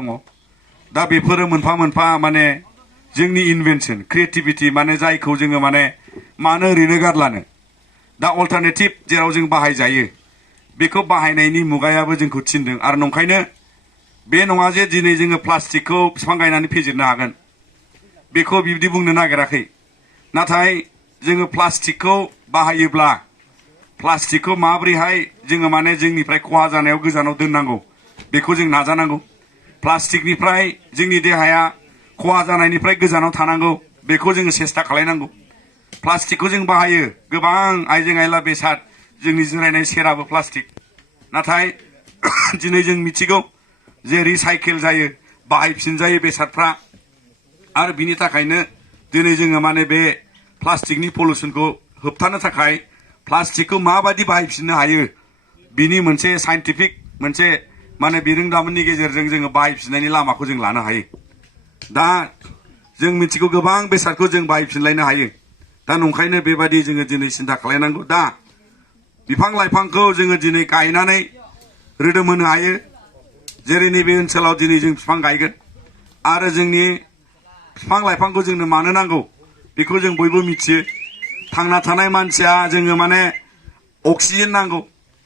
दङ दा बेफोरो मोनफा मोनफा माने जोंनि इनभेनसन क्रिएटिभिटी माने जायखौ जोङो माने मानो ओरैनो गारलानो दा अल्टारनेटिभ जेराव जों बाहायजायो बेखौ बाहायनायनि मुगायाबो जोंखौ थिनदों आरो नंखायनो बे नङा जे दिनै जोङो प्लास्टिकखौ बिफां गायनानै फेजेननो हागोन बेखौ बिब्दि बुंनो नागिराखै नाथाय जोङो प्लास्टिकखौ बाहायोब्ला प्लास्टिकखौ माबोरैहाय जोङो माने जोंनिफ्राय खहा जानायाव गोजानाव दोननांगौ बेखौ जों नाजानांगौ प्लास्टिकनिफ्राय जोंनि देहाया खहा जानायनिफ्राय गोजानाव थानांगौ बेखौ जोङो सेस्था खालायनांगौ प्लास्टिकखौ जों बाहायो गोबां आइजें आइला बेसाद जोंनि जिरायनाय सेराबो प्लास्टिक नाथाय दिनै जों मिथिगौ जे रिसाइकेल जायो बाहायफिनजायो बेसादफ्रा आरो बिनि थाखायनो दिनै जोङो माने बे प्लास्टिकनि पलिउसनखौ होबथानो थाखाय प्लास्टिकखौ माबायदि बाहायफिननो हायो बिनि मोनसे साइन्टिफिक मोनसे माने बिरोंदामिननि गेजेरजों जोङो बाहायफिननायनि लामाखौ जों लानो हायो दा जों मिथिगौ गोबां बेसादखौ जों बाहायफिनलायनो हायो दा नंखायनो बेबायदि जोङो दिनै सिन्था खालायनांगौ दा बिफां लाइफांखौ जोङो दिनै गायनानै रोदोम होनो हायो जेरै नैबे ओनसोलाव दिनै जों बिफां गायगोन आरो जोंनि बिफां लाइफांखौ जोंनो मानो नांगौ बेखौ जों बयबो मिथियो थांना थानाय मानसिया जोङो माने अक्सिजेन नांगौ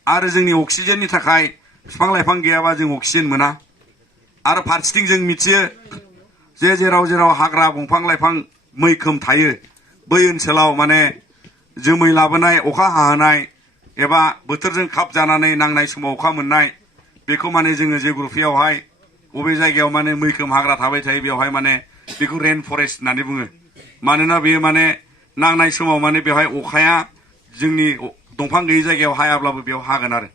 आरो जोंनि अक्सिजेननि थाखाय बिफां लाइफां गैयाबा जों अक्सिजेन मोना आरो फारसेथिं जों मिथियो जे जेराव जेराव हाग्रा दंफां लाइफां मैखोम थायो बै ओनसोलाव माने जोमै लाबोनाय अखा हाहोनाय एबा बोथोरजों खाब जानानै नांनाय समाव अखा मोननाय बेखौ माने जोङो जिअ'ग्राफियावहाय बबे जायगायाव माने मैखोम हाग्रा थाबाय थायो बेवहाय माने बेखौ रेन फरेस्ट होननानै बुङो मानोना बेयो माने नांनाय समाव माने बेवहाय अखाया जोंनि दंफां गैयै जायगायाव हायाब्लाबो बेयाव हागोन आरो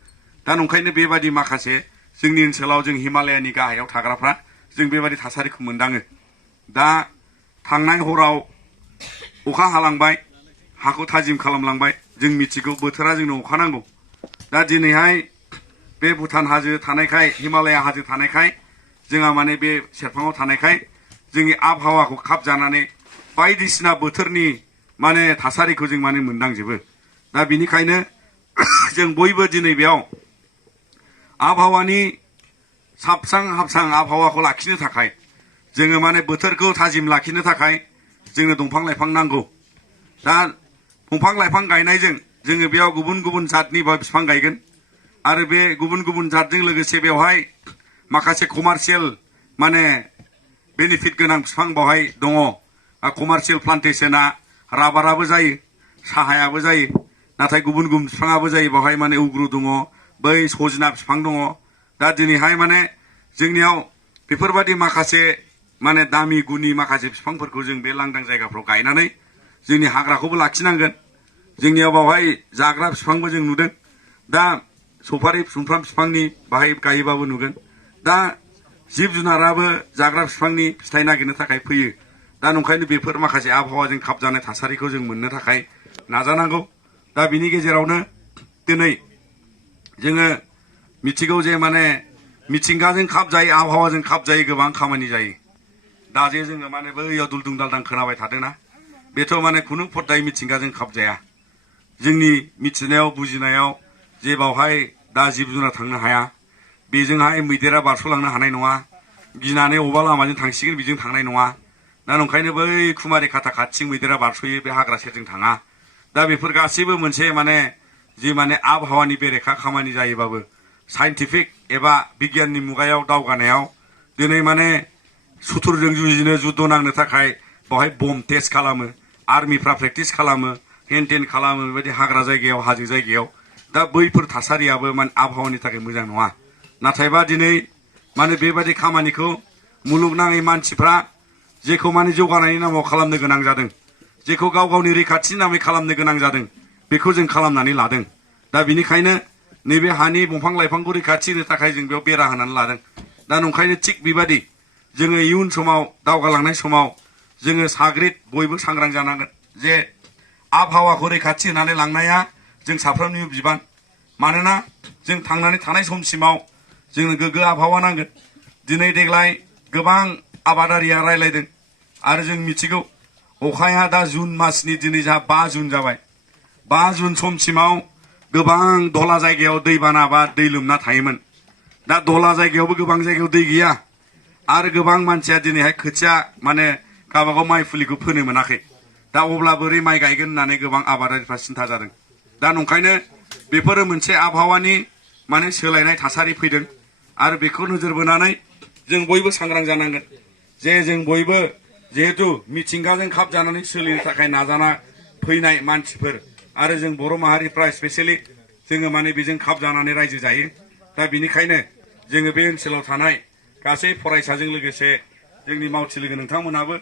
दा नंखायनो बेबादि माखासे जोंनि ओनसोलाव जों हिमालयानि गाहायाव थाग्राफ्रा जों बेबादि थासारिखौ मोनदाङो दा थांनाय हराव अखा हालांबाय हाखौ थाजिम खालामलांबाय जों मिथिगौ बोथोरा जोंनो अखा नांगौ दा दिनैहाय बे भुटान हाजो थानायखाय हिमालया हाजो थानायखाय जोंहा माने बे सेरफाङाव थानायखाय जोंनि आबहावाखौ खाब जानानै बायदिसिना बोथोरनि माने थासारिखौ जों माने मोनदांजोबो दा बिनिखायनो जों बयबो दिनै बेयाव आबहावानि साबस्रां हाबस्रां आबहावाखौ लाखिनो थाखाय जोङो माने बोथोरखौ थाजिम लाखिनो थाखाय जोंनो दंफां लाइफां नांगौ दा दंफां लाइफां गायनायजों जोङो बेयाव गुबुन गुबुन जातनि बिफां गायगोन आरो बे गुबुन गुबुन जातजों लोगोसे बेवहाय माखासे कमार्शियेल माने बेनिफिट गोनां बिफां बेवहाय दङ कमार्शियेल प्लान्टेशना राबाराबो जायो साहायाबो जायो नाथाय गुबुन गुबुन बिफाङाबो जायो बेवहाय माने उग्रु दङ बै सजना बिफां दङ दा दिनैहाय माने जोंनियाव बेफोरबायदि माखासे माने दामि गुनि माखासे बिफांफोरखौ जों बे लांदां जायगाफ्राव गायनानै जोंनि हाग्राखौबो लाखिनांगोन जोंनियाव बावहाय जाग्रा बिफांबो जों नुदों दा सफारि सुमफ्राम बिफांनि बाहाय गायोबाबो नुगोन दा जिब जुनाराबो जाग्रा बिफांनि फिथाइ नागिरनो थाखाय फैयो दा नंखायनो बेफोर माखासे आबहावाजों खाब जानाय थासारिखौ जों मोननो थाखाय नाजानांगौ दा बिनि गेजेरावनो दिनै जोङो मिथिगौ जे माने मिथिंगाजों खाब जायो आबहावाजों खाब जायो गोबां खामानि जायो दा जे जोङो माने बैयाव दुलदुं दालदां खोनाबाय थादोंना बेथ' माने खुनु फद्दाय मिथिंगाजों खाब जाया जोंनि मिथिनायाव बुजिनायाव जे बावहाय दा जिब जुनार थांनो हाया बेजोंहाय मैदेरा बारस'लांनो हानाय नङा गिनानै अबेबा लामाजों थांसिगोन बेजों थांनाय नङा दा नंखायनो बै खुमारि खाथा खाथिजों मैदेरा बारस'यो बे हाग्रा सेरजों थाङा दा बेफोर गासैबो मोनसे माने जि माने आबहावानि बेरेखा खामानि जायोबाबो साइन्टिफिक एबा बिगियाननि मुगायाव दावगानायाव दिनै माने सुथुरजों जुजिनो जुद्ध नांनो थाखाय बेवहाय बम टेस्ट खालामो आर्मिफ्रा प्रेक्टिस खालामो हेन टेन खालामो बेबायदि हाग्रा जायगायाव हाजो जायगायाव दा बैफोर थासारियाबो माने आबहावानि थाखाय मोजां नङा नाथायबा दिनै माने बेबायदि खामानिखौ मुलुगनाङै मानसिफ्रा जेखौ माने जौगानायनि नामाव खालामनो गोनां जादों जेखौ गाव गावनि रैखाथिनि नामै खालामनो गोनां जादों बेखौ जों खालामनानै लादों दा बिनिखायनो नैबे हानि दंफां लाइफांखौ रैखाथि होनो थाखाय जों बेयाव बेरा होनानै लादों दा नंखायनो थिग बेबादि जोङो इयुन समाव दावगालांनाय समाव जोङो साग्रिद बयबो सांग्रां जानांगोन जे आबहावाखौ रैखाथि होनानै लांनाया जों साफ्रोमनिबो बिबान मानोना जों थांनानै थानाय समसिमाव जोंनो गोग्गो आबहावा नांगोन दिनै देग्लाय गोबां आबादारिया रायलायदों आरो जों मिथिगौ अखाया दा जुन मासनि दिनै जोंहा 5 जुन जाबाय 5 जुन समसिमाव गोबां दहला जायगायाव दैबाना बा दै लोमना थायोमोन दा दहला जायगायावबो गोबां जायगायाव दै गैया आरो गोबां मानसिया दिनैहाय खोथिया माने गावबागाव माइ फुलिखौ फोनो मोनाखै दा अब्ला बोरै माइ गायगोन होननानै गोबां आबादारिफ्रा सिन्था जादों दा नंखायनो बेफोरो मोनसे आबहावानि माने सोलायनाय थासारि फैदों आरो बेखौ नोजोर बोनानै जों बयबो सांग्रां जानांगोन जे जों बयबो जिहेतु मिथिंगाजों खाब जानानै सोलिनो थाखाय नाजाना फैनाय मानसिफोर आरो जों बर' माहारिफ्रा स्पेसियेलि जोङो माने बेजों खाब जानानै रायजो जायो दा बेनिखायनो जोङो बे ओनसोलाव थानाय गासै फरायसाजों लोगोसे जोंनि मावथि लोगो नोंथांमोनाबो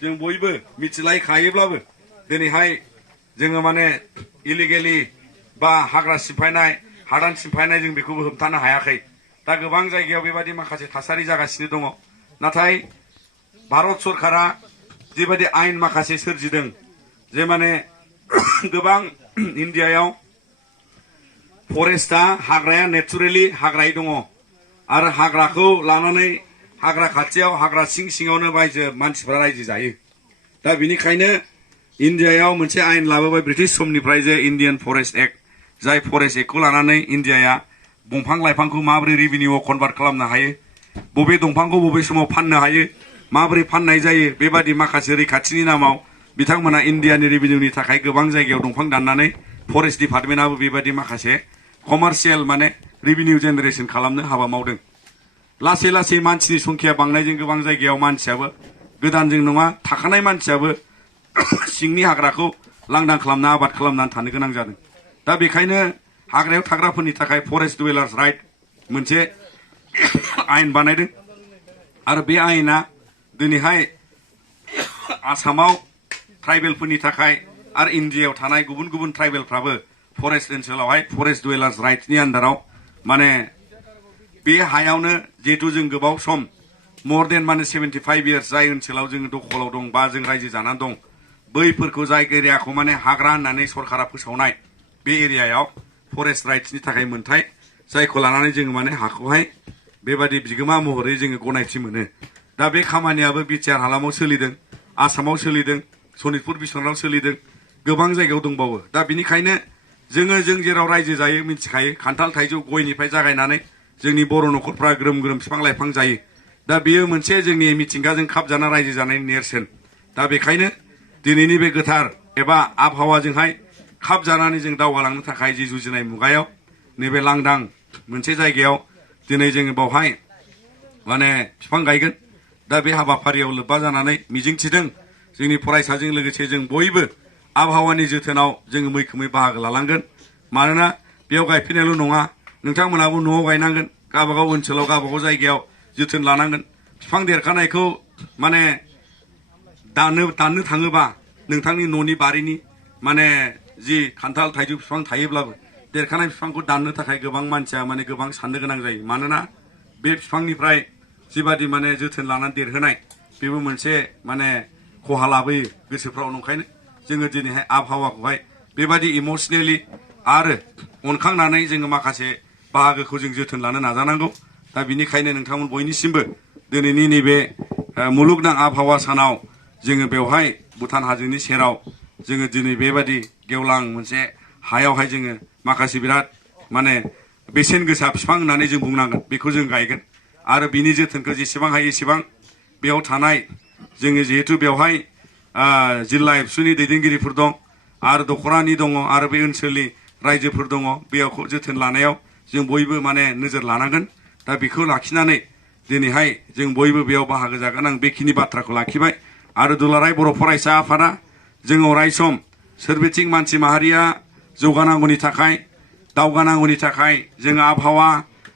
जों बयबो मिथिलायखायोब्लाबो दिनैहाय जोङो माने इलिगेलि बा हाग्रा सिफायनाय हादान सिफायनाय जों बेखौबो होबथानो हायाखै दा गोबां जायगायाव बेबायदि माखासे थासारि जागासिनो दङ नाथाय भारत सरकारा जिबायदि आयेन माखासे सोरजिदों जे माने गोबां इन्डियायाव फरेस्टआ हाग्राया नेचुरेलि हाग्रायै दङ आरो हाग्राखौ लानानै हाग्रा खाथियाव हाग्रा सिं सिङावनो मानसिफ्रा रायजो जायो दा बेनिखायनो इन्डियायाव मोनसे आयेन लाबोबाय ब्रिटिश समनिफ्राय जे इन्डियान फरेस्ट एक्ट जाय फरेस्ट एक्टखौ लानानै इन्डियाया दंफां लाइफांखौ माबोरै रेभिनिउआव कनभार्ट खालामनो हायो बबे दंफांखौ बबे समाव फाननो हायो माबोरै फाननाय जायो बेबादि माखासे रैखाथिनि नामाव बिथांमोना इन्डियानि रेभिनिउनि थाखाय गोबां जायगायाव दंफां दाननानै फरेस्ट डिपार्टमेन्टआबो बेबायदि माखासे कमार्शियेल माने रेभिनिउ जेनेरेशन खालामनो हाबा मावदों लासै लासै मानसिनि संख्या बांनायजों गोबां जायगायाव मानसियाबो गोदानजों नङा थाखानाय मानसियाबो सिंनि हाग्राखौ लांदां खालामना आबाद खालामनानै थानो गोनां जादों दा बेखायनो हाग्रायाव थाग्राफोरनि थाखाय फरेस्ट डुवेलार्स राइट मोनसे आयेन बानायदों आरो बे आयेना दिनैहाय आसामाव ट्राइबेलफोरनि थाखाय आरो इन्डियायाव थानाय गुबुन गुबुन ट्राइबेलफ्राबो फरेस्ट ओनसोलावहाय फरेस्ट डुवेलार्स राइट्सनि आन्दाराव माने बे हायावनो जिहेतु जों गोबाव सम more than माने 75 years जाय ओनसोलाव जों दखलाव दं बा जों रायजो जानानै दं बैफोरखौ जाय एरियाखौ माने हाग्रा होननानै सरकारा फोसावनाय बे एरियायाव फरेस्ट राइट्सनि थाखाय मोनथाय जायखौ लानानै जों माने हाखौहाय बेबादि बिगोमा महरै जोङो गनायथि मोनो दा बे खामानियाबो बिटिआर हालामाव सोलिदों आसामाव सोलिदों सनितपुर बिसनाथआव सोलिदों गोबां जायगायाव दंबावो दा बेनिखायनो जों जेराव रायजो जायो मिथिखायो खान्थाल थाइजौ गयनिफ्राय जागायनानै जोंनि बर' न'खरफ्रा ग्रोम ग्रोम बिफां लाइफां जायो दा बेयो मोनसे जोंनि मिथिंगाजों खाब जाना रायजो जानायनि नेरसोन दा बेखायनो दिनैनि बे गोथार एबा आबहावाजोंहाय खाब जानानै जों दावगालांनो थाखाय जि जुजिनाय मुगायाव नैबे लांदां मोनसे जायगायाव दिनै जोङो बावहाय माने बिफां गायगोन दा बे हाबाफारियाव लोब्बा जानानै मिजिंथिदों जोंनि फरायसाजों लोगोसे जों बयबो आबहावानि जोथोनाव जोङो मैखोमै बाहागो लालांगोन मानोना बेयाव गायफैनायल' नङा नोंथांमोनाबो न'आव गायनांगोन गावबागाव ओनसोलाव गावबागाव जायगायाव जोथोन लानांगोन बिफां देरखानायखौ माने दाननो थाङोबा नोंथांनि न'नि बारिनि माने जि खान्थाल थाइजौ बिफां थायोब्लाबो देरखानाय बिफांखौ दाननो थाखाय गोबां मानसिया माने गोबां साननो गोनां जायो मानोना बे बिफांनिफ्राय जिबादि माने जोथोन लानानै देरहोनाय बेबो मोनसे माने खहा लाबोयो गोसोफ्राव नंखायनो जोङो दिनैहाय आबहावाखौहाय बेबादि इमोसनेलि आरो अनखांनानै जोङो माखासे बाहागोखौ जों जोथोन लानो नाजानांगौ दा बिनिखायनो नोंथांमोन बयनिसिमबो दिनैनि नैबे मुलुगनां आबहावा सानाव जोङो बेवहाय भुटान हाजोनि सेराव जोङो दिनै बेबादि गेवलां मोनसे हायावहाय जोङो माखासे बिराद माने बेसेन गोसा बिफां होननानै जों बुंनांगोन बेखौ जों गायगोन आरो बिनि जोथोनखौ जेसेबां हायो एसेबां बेयाव थानाय जोङो जिहेतु बेवहाय जिल्ला एबसुनि दैदेनगिरिफोर दं आरो दख'रानि दङ आरो बे ओनसोलनि रायजोफोर दङ बेयाव जोथोन लानायाव जों बयबो माने नोजोर लानांगोन दा बेखौ लाखिनानै दिनैहाय जों बयबो बेयाव बाहागो जागोन आं बेखिनि बाथ्राखौ लाखिबाय आरो दुलाराय बर' फरायसा आफादा जों अराय सम सोरबिथिं मानसि माहारिया जौगानांगौनि थाखाय दावगानांगौनि थाखाय जोङो आबहावा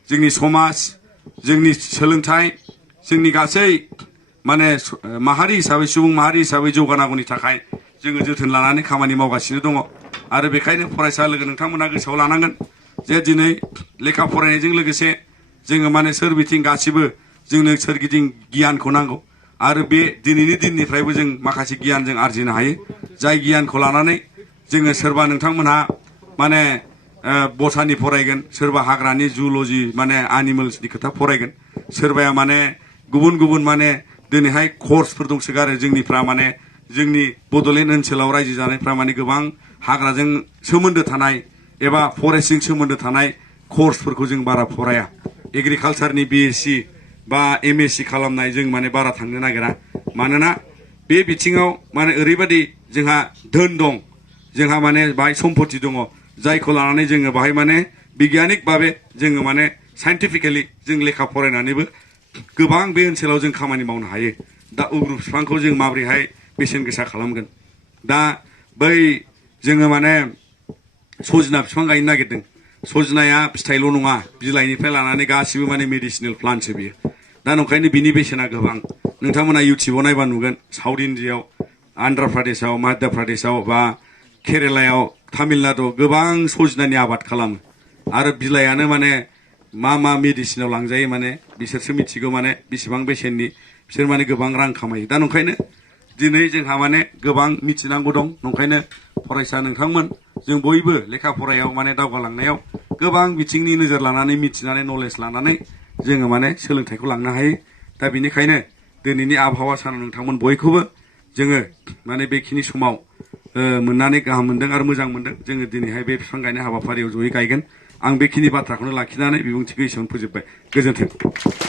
जोंनि समाज जोंनि सोलोंथाइ जोंनि गासै माने माहारि हिसाबै सुबुं माहारि हिसाबै जौगानांगौनि थाखाय जोङो जोथोन लानानै खामानि मावगासिनो दङ आरो बेखायनो फरायसा लोगो नोंथांमोना गोसोआव लानांगोन जे दिनै लेखा फरायनायजों लोगोसे जोङो माने सोरबिथिं गासिबो जोंनो सोरगिदिं गियानखौ नांगौ आरो बे दिनैनि दिननिफ्रायबो जों माखासे गियान जों आरजिनो हायो जाय गियानखौ लानानै जोङो सोरबा नोंथांमोनहा माने बटानि फरायगोन सोरबा हाग्रानि जुल'जि माने एनिमेल्सनि खोथा फरायगोन सोरबाया माने गुबुन गुबुन माने दिनैहाय कर्सफोर दंसोगारो जोंनिफ्रा माने जोंनि बड'लेण्ड ओनसोलाव रायजो जानायफ्रा माने गोबां हाग्राजों सोमोन्दो थानाय एबा फरेस्टजों सोमोन्दो थानाय कर्सफोरखौ जों बारा फराया एग्रिकालसारनि बिएससि बा MSc खालामनाय जों माने बारा थांनो नागिरा मानोना बे बिथिङाव माने ओरैबायदि जोंहा धोन दं जोंहा माने बाहाय सम्पति दङ जायखौ लानानै जोङो बाहाय माने बिगियानिक भाबे जोङो माने साइन्टिफिकेलि जों लेखा फरायनानैबो गोबां बे ओनसोलाव जों खामानि मावनो हायो दा उग्रु बिफांखौ जों माबोरैहाय बेसेन गोसा खालामगोन दा बै जोङो माने सजना बिफां गायनो नागिरदों सजनाया फिथाइल' नङा बिलाइनिफ्राय लानानै गासिबो माने मेडिसिनेल प्लान्टसो बियो दा नंखायनो बिनि बेसेना गोबां नोंथांमोना इउटुबाव नायबा नुगोन साउथ इन्डियायाव आन्ध्र प्रदेशआव मध्य प्रदेशआव बा केरेलायाव तामिलनाडु गोबां सजनानि आबाद खालामो आरो बिलाइयानो माने मा मेडिसिनाव लांजायो माने बिसोरसो मिथिगौ माने बेसेबां बेसेननि बिसोर माने गोबां रां खामायो दा नंखायनो दिनै जोंहा माने गोबां मिथिनांगौ दं नंखायनो फरायसा नोंथांमोन जों बयबो लेखा फरायाव माने दावगालांनायाव गोबां बिथिंनि नोजोर लानानै मिथिनानै नलेज लानानै जोङो माने सोलोंथाइखौ लांनो हायो दा बेनिखायनो दिनैनि आबहावा सानाव नोंथांमोन बयखौबो जोङो माने बेखिनि समाव मोननानै गाहाम मोनदों आरो मोजां मोनदों जोङो दिनैहाय बे बिफां गायनाय हाबाफारियाव जयै गायगोन आं बेखिनि बाथ्राखौनो लाखिनानै बिबुंथिखौ एसेयावनो फोजोबबाय गोजोन्थों